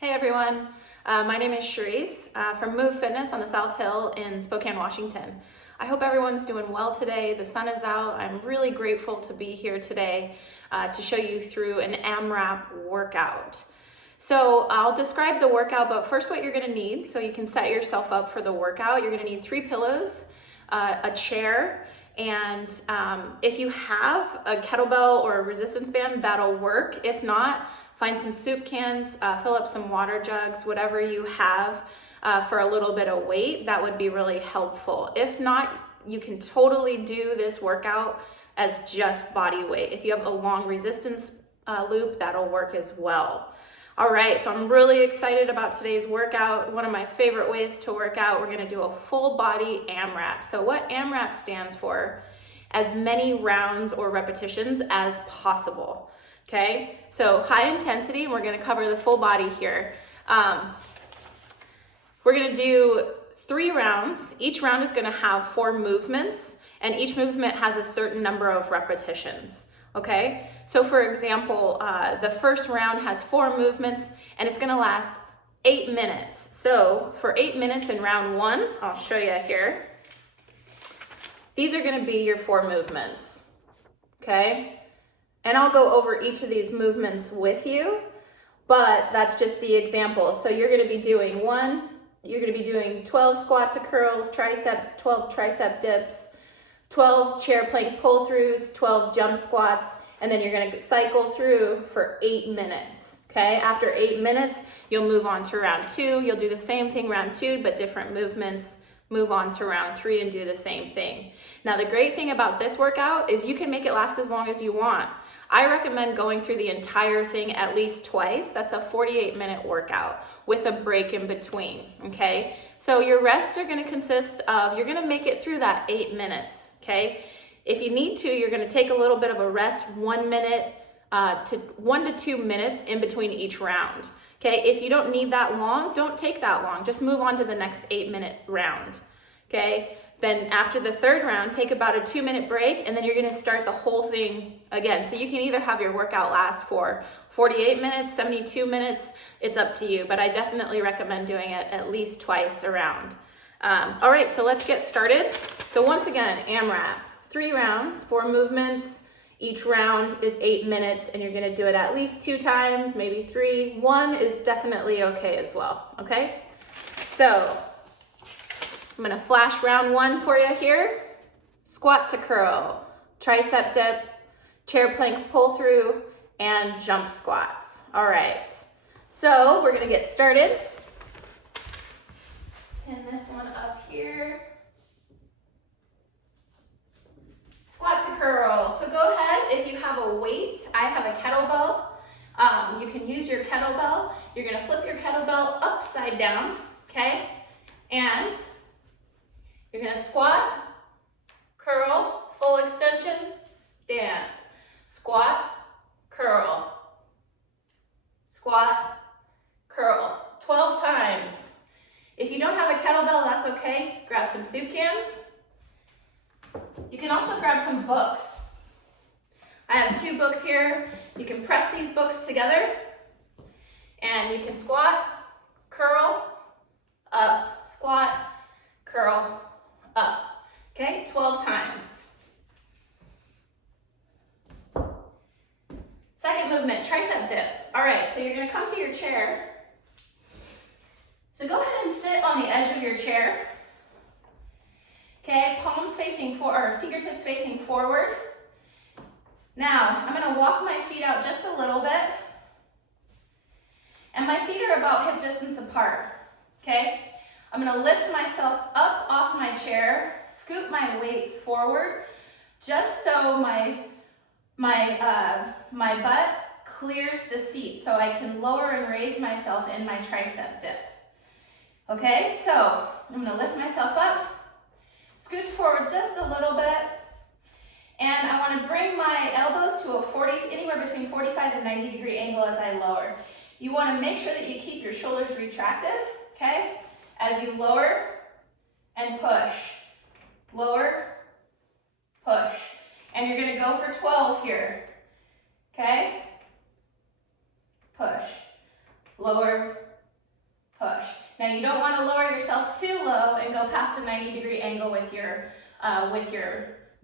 Hey everyone, my name is Charisse from Move Fitness on the South Hill in Spokane, Washington. I hope everyone's doing well today. The sun is out. I'm really grateful to be here today to show you through an AMRAP workout. So I'll describe the workout, but first what you're gonna need so you can set yourself up for the workout. You're gonna need 3 pillows, a chair, and if you have a kettlebell or a resistance band, that'll work. If not, find some soup cans, fill up some water jugs, whatever you have for a little bit of weight, that would be really helpful. If not, you can totally do this workout as just body weight. If you have a long resistance loop, that'll work as well. All right, so I'm really excited about today's workout. One of my favorite ways to work out, we're gonna do a full body AMRAP. So what AMRAP stands for, as many rounds or repetitions as possible. Okay, so high intensity, we're gonna cover the full body here. We're gonna do 3 rounds. Each round is gonna have 4 movements, and each movement has a certain number of repetitions, okay? So for example, the first round has 4 movements, and it's gonna last 8 minutes. So for 8 minutes in round 1, I'll show you here. These are gonna be your 4 movements, okay? And I'll go over each of these movements with you, but that's just the example. So you're gonna be doing 12 squat to curls, 12 tricep dips, 12 chair plank pull throughs, 12 jump squats, and then you're gonna cycle through for 8 minutes, okay? After 8 minutes, you'll move on to round 2. You'll do the same thing round 2, but different movements. Move on to round 3 and do the same thing. Now, the great thing about this workout is you can make it last as long as you want. I recommend going through the entire thing at least twice. That's a 48-minute workout with a break in between, okay? So your rests are gonna consist of, you're gonna make it through that 8 minutes, okay? If you need to, you're gonna take a little bit of a rest, 1 minute to 1 to 2 minutes in between each round. Okay, if you don't need that long, don't take that long. Just move on to the next 8-minute round, okay? Then after the 3rd round, take about a 2-minute break, and then you're gonna start the whole thing again. So you can either have your workout last for 48 minutes, 72 minutes, it's up to you, but I definitely recommend doing it at least twice a round. All right, so let's get started. So once again, AMRAP, 3 rounds, 4 movements. Each round is 8 minutes, and you're gonna do it at least 2 times, maybe 3. 1 is definitely okay as well, okay? So I'm gonna flash round 1 for you here. Squat to curl, tricep dip, chair plank pull through, and jump squats. All right, so we're gonna get started. Pin this one up here. Squat to curl. So go ahead, if you have a weight, I have a kettlebell. You can use your kettlebell. You're gonna flip your kettlebell upside down, okay? And you're gonna squat, curl, full extension, stand. Squat, curl. Squat, curl. 12 times. If you don't have a kettlebell, that's okay. Grab some soup cans. You can also grab some books. I have 2 books here. You can press these books together, and you can squat, curl, up, squat, curl, up. Okay, 12 times. Second movement, tricep dip. All right, so you're gonna come to your chair. So go ahead and sit on the edge of your chair. Okay, palms facing forward, or fingertips facing forward. Now, I'm gonna walk my feet out just a little bit. And my feet are about hip distance apart, okay? I'm gonna lift myself up off my chair, scoot my weight forward, just so my butt clears the seat so I can lower and raise myself in my tricep dip. Okay, so I'm gonna lift myself up, scoot forward just a little bit, and I want to bring my elbows to anywhere between 45 and 90 degree angle as I lower. You want to make sure that you keep your shoulders retracted, okay? As you lower and push, lower, push. And you're going to go for 12 here, okay? Push, lower, Now you don't want to lower yourself too low and go past a 90-degree angle with your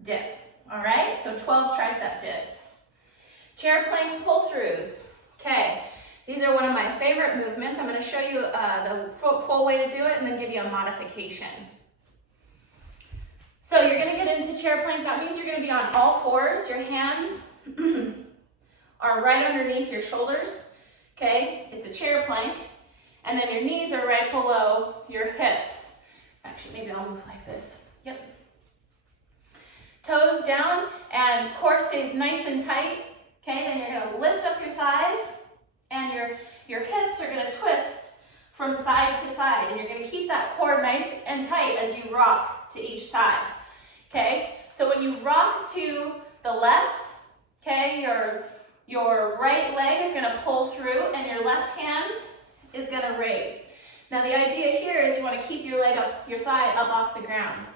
dip. All right, so 12 tricep dips. Chair plank pull-throughs. Okay, these are one of my favorite movements. I'm going to show you the full way to do it and then give you a modification. So you're going to get into chair plank. That means you're going to be on all fours. Your hands are right underneath your shoulders. Okay, it's a chair plank. And then your knees are right below your hips. Actually, maybe I'll move like this. Yep. Toes down and core stays nice and tight. Okay, then you're going to lift up your thighs and your hips are going to twist from side to side. And you're going to keep that core nice and tight as you rock to each side. Okay, so when you rock to the left, okay, your right leg is going to pull through and your left hand is going to raise. Now the idea here is you want to keep your leg up, your thigh up off the ground.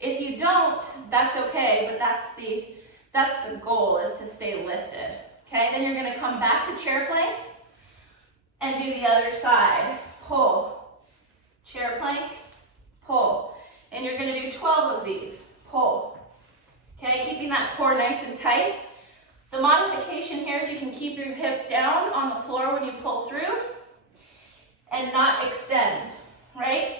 If you don't, that's okay, but that's the goal, is to stay lifted. Okay, then you're going to come back to chair plank and do the other side. Pull, chair plank, pull. And you're going to do 12 of these. Pull. Okay, keeping that core nice and tight. The modification here is you can keep your hip down on the floor when you pull through and not extend, right?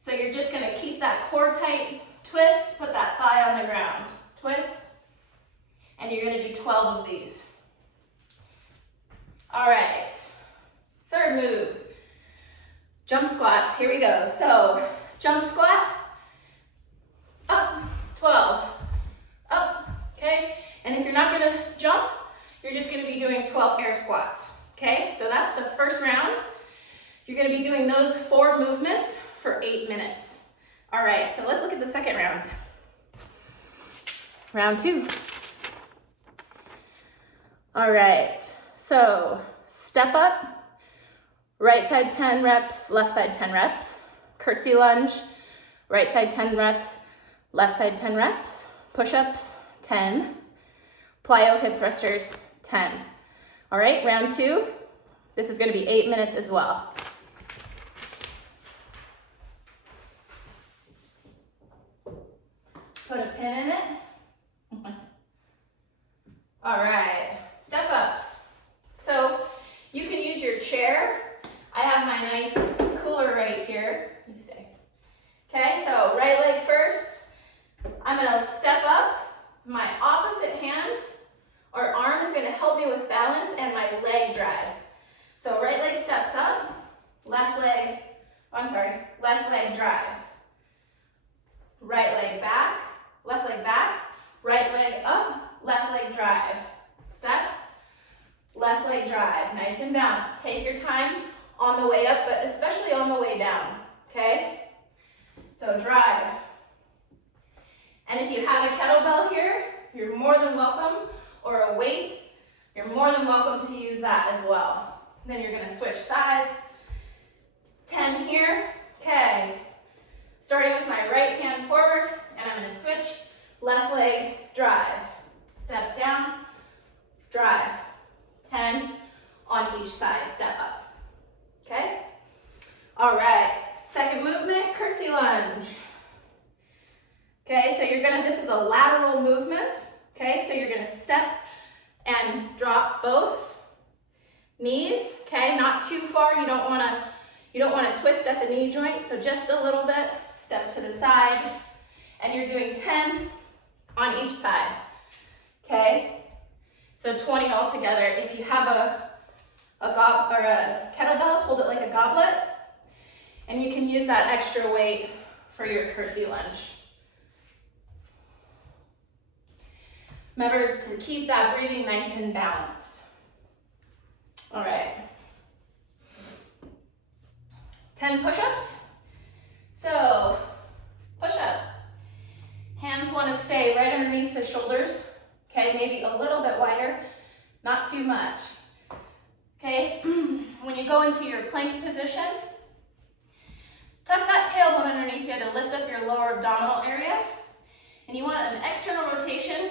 So you're just going to keep that core tight, twist, put that thigh on the ground, twist, and you're going to do 12 of these. All right, third move, jump squats. Here we go. So jump squat, up, 12, up, okay? And if you're not gonna jump, you're just gonna be doing 12 air squats, okay? So that's the first round. You're gonna be doing those 4 movements for 8 minutes. All right, so let's look at the second round. Round 2. All right, so step up, right side 10 reps, left side 10 reps, curtsy lunge, right side 10 reps, left side 10 reps, push-ups 10, plyo hip thrusters 10. All right, round 2. This is going to be 8 minutes as well. Put a pin in it. All right, step ups. So you can use your chair. I have my nice cooler right here. You stay. Okay, so right leg first. I'm going to step up. My opposite hand or arm is going to help me with balance and my leg drive. So right leg steps up, left leg drives. Right leg back, left leg back, right leg up, left leg drive. Step, left leg drive. Nice and balanced. Take your time on the way up, but especially on the way down, okay? So drive. And if you have a kettlebell here, you're more than welcome, or a weight, you're more than welcome to use that as well. Then you're gonna switch sides. 10 here, okay. Starting with my right hand forward, and I'm gonna switch, left leg, drive. Step down, drive. 10 on each side, step up, okay? All right, second movement, curtsy lunge. Okay, so this is a lateral movement, okay? So you're gonna step and drop both knees, okay? Not too far, you don't wanna twist at the knee joint, so just a little bit, step to the side, and you're doing 10 on each side, okay? So 20 altogether. If you have a kettlebell, hold it like a goblet, and you can use that extra weight for your curtsy lunge. Remember to keep that breathing nice and balanced. All right. 10 push-ups. So, push-up. Hands want to stay right underneath the shoulders. Okay, maybe a little bit wider, not too much. Okay, when you go into your plank position, tuck that tailbone underneath you to lift up your lower abdominal area. And you want an external rotation.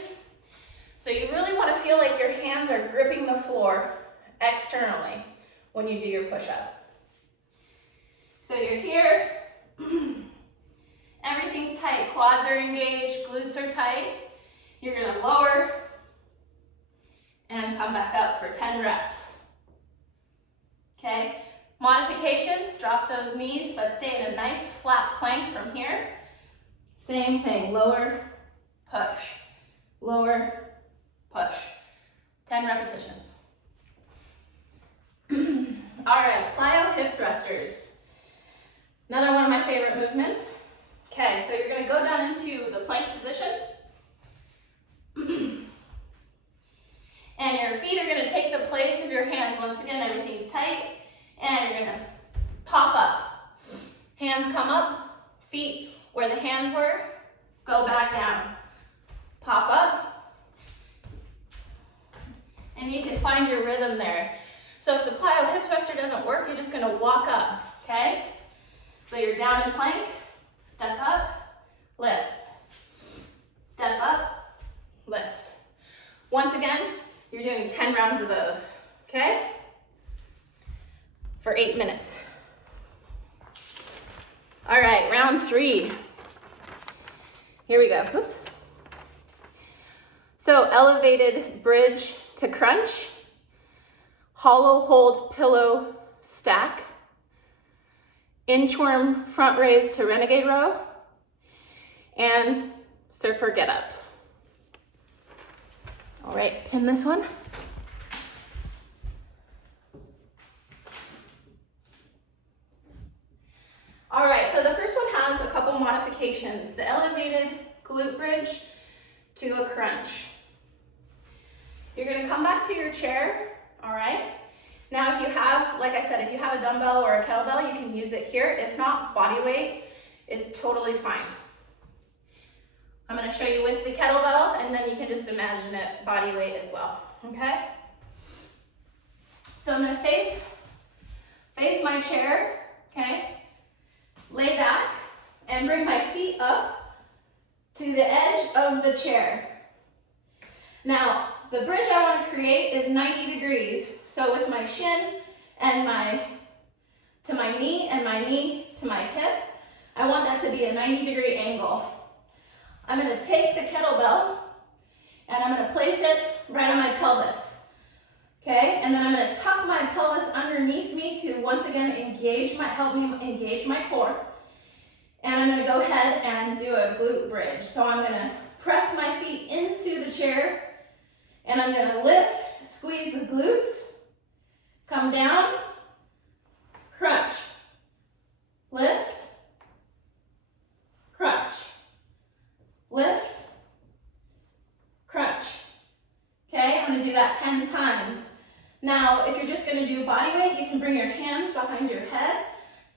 So you really want to feel like your hands are gripping the floor externally when you do your push-up. So you're here, everything's tight, quads are engaged, glutes are tight. You're gonna lower and come back up for 10 reps. Okay, modification, drop those knees, but stay in a nice flat plank from here. Same thing, lower, push, lower, push. 10 repetitions. All right, plyo hip thrusters. Another one of my favorite movements. Okay, so you're gonna go down into the plank position. And your feet are gonna take the place of your hands. Once again, everything's tight. And you're gonna pop up. Hands come up, feet where the hands were, go back down. Pop up. And you can find your rhythm there. So if the plyo hip thruster doesn't work, you're just gonna walk up, okay? So you're down in plank, step up, lift. Step up, lift. Once again, you're doing 10 rounds of those, okay? For 8 minutes. All right, round 3. Here we go, oops. So elevated bridge to crunch, hollow hold pillow stack, inchworm front raise to renegade row, and surfer get-ups. All right, pin this one. All right, so the first one has a couple modifications. The elevated glute bridge to a crunch. You're gonna come back to your chair, all right? Now if you have, like I said, if you have a dumbbell or a kettlebell, you can use it here. If not, body weight is totally fine. I'm gonna show you with the kettlebell, and then you can just imagine it body weight as well, okay? So I'm gonna face my chair, okay? Lay back and bring my feet up to the edge of the chair. Now, the bridge I want to create is 90 degrees. So with my shin and to my knee and my knee to my hip, I want that to be a 90-degree angle. I'm going to take the kettlebell and I'm going to place it right on my pelvis. Okay, and then I'm going to tuck my pelvis underneath me to once again help me engage my core. And I'm going to go ahead and do a glute bridge. So I'm going to press my feet into the chair and I'm going to lift, squeeze the glutes, come down, crunch, lift, crunch, lift, crunch. Okay, I'm going to do that 10 times. Now, if you're just going to do body weight, you can bring your hands behind your head.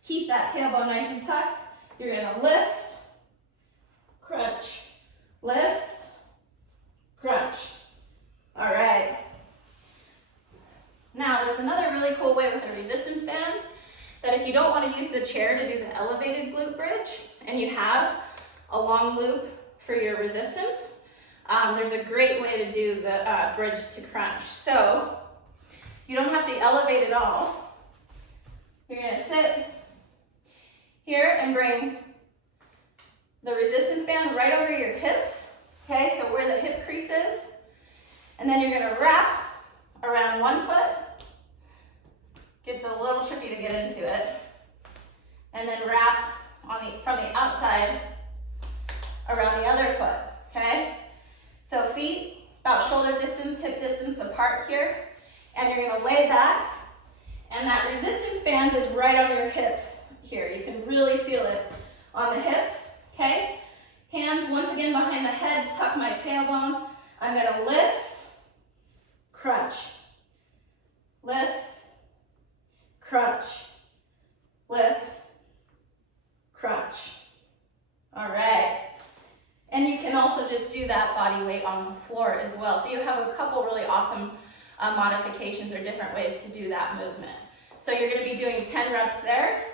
Keep that tailbone nice and tucked. You're going to lift, crunch, lift, crunch. All right. Now, there's another really cool way with a resistance band that if you don't want to use the chair to do the elevated glute bridge and you have a long loop for your resistance, there's a great way to do the bridge to crunch. So you don't have to elevate at all. You're going to sit here and bring the resistance band right over your hips, okay, so where the hip crease is. And then you're going to wrap around one foot. Gets a little tricky to get into it. And then wrap from the outside around the other foot, okay? So feet about shoulder distance, hip distance apart here. And you're going to lay back. And that resistance band is right on your hips here. You can really feel it on the hips, okay? Hands once again behind the head, tuck my tailbone. I'm going to lift, crunch, lift, crunch, lift, crunch. All right. And you can also just do that body weight on the floor as well. So you have a couple really awesome modifications or different ways to do that movement. So you're going to be doing 10 reps there.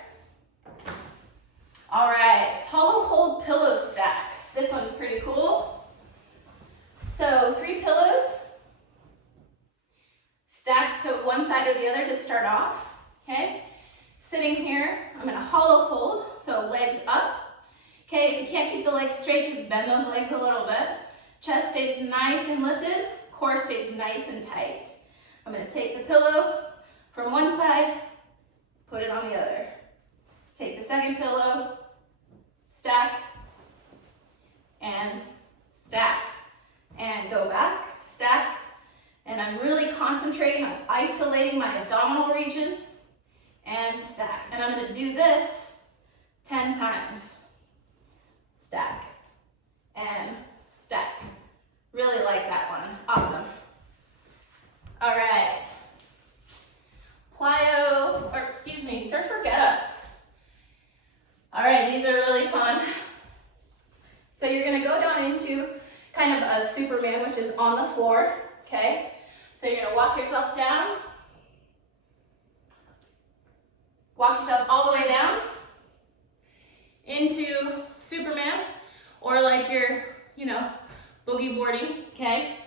All right, hollow hold pillow stack. This one's pretty cool. So 3 pillows stacked to one side or the other to start off, okay? Sitting here, I'm gonna hollow hold, so legs up. Okay, if you can't keep the legs straight, just bend those legs a little bit. Chest stays nice and lifted, core stays nice and tight. I'm gonna take the pillow from one side, put it on the other. Take the second pillow, stack, and stack. And go back, stack. And I'm really concentrating on isolating my abdominal region, and stack. And I'm gonna do this 10 times. Stack and stack. Really like that one. Awesome. All right. Surfer get-ups. All right, these are really fun. So you're gonna go down into kind of a Superman, which is on the floor, okay? So you're gonna walk yourself down. Walk yourself all the way down into Superman, or like you're, boogie boarding, okay?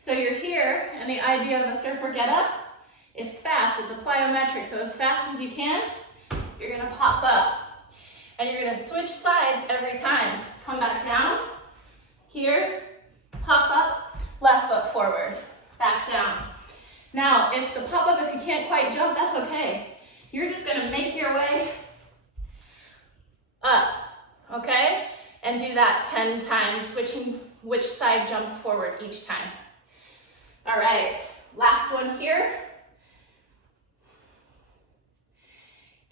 So you're here, and the idea of a surfer get up, it's fast, it's a plyometric, so as fast as you can, you're gonna pop up. And you're gonna switch sides every time. Come back down, here, pop up, left foot forward, back down. Now, if the pop up, if you can't quite jump, that's okay. You're just gonna make your way up, okay? And do that 10 times, switching which side jumps forward each time. All right, last one here.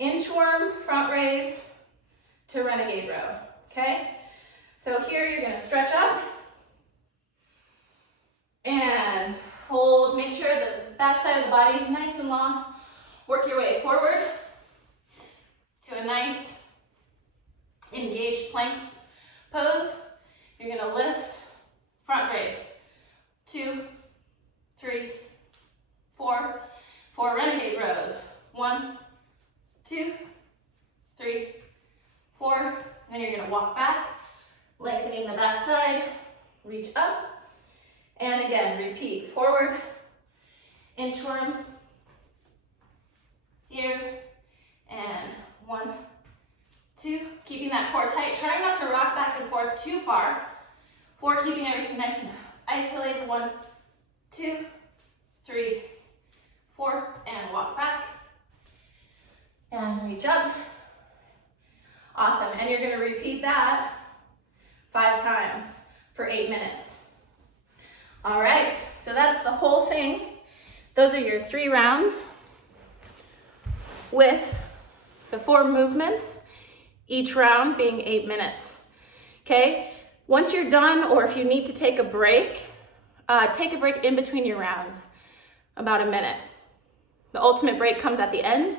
Inchworm, front raise to renegade row, okay? So here you're gonna stretch up and hold. Make sure the back side of the body is nice and long. Work your way forward to a nice engaged plank pose. You're gonna lift, front raise. 2, 3, 4. 4 renegade rows. 1, 2, 3, 4. And you're gonna walk back, lengthening the back side, reach up, and again, repeat. Forward, inchworm, here, and 1, 2. Keeping that core tight. Try not to rock back and forth too far. 4, keeping everything nice and isolated. 1, 2, 3, 4, and walk back. And reach up. Awesome, and you're gonna repeat that 5 times for 8 minutes. All right, so that's the whole thing. Those are your 3 rounds with the 4 movements, each round being 8 minutes, okay? Once you're done, or if you need to take a break in between your rounds, about a minute. The ultimate break comes at the end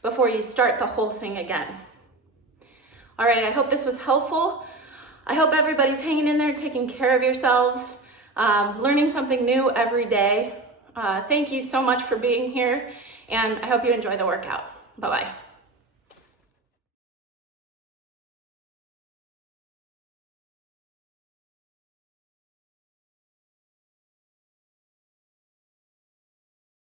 before you start the whole thing again. All right, I hope this was helpful. I hope everybody's hanging in there, taking care of yourselves, learning something new every day. Thank you so much for being here, and I hope you enjoy the workout. Bye-bye.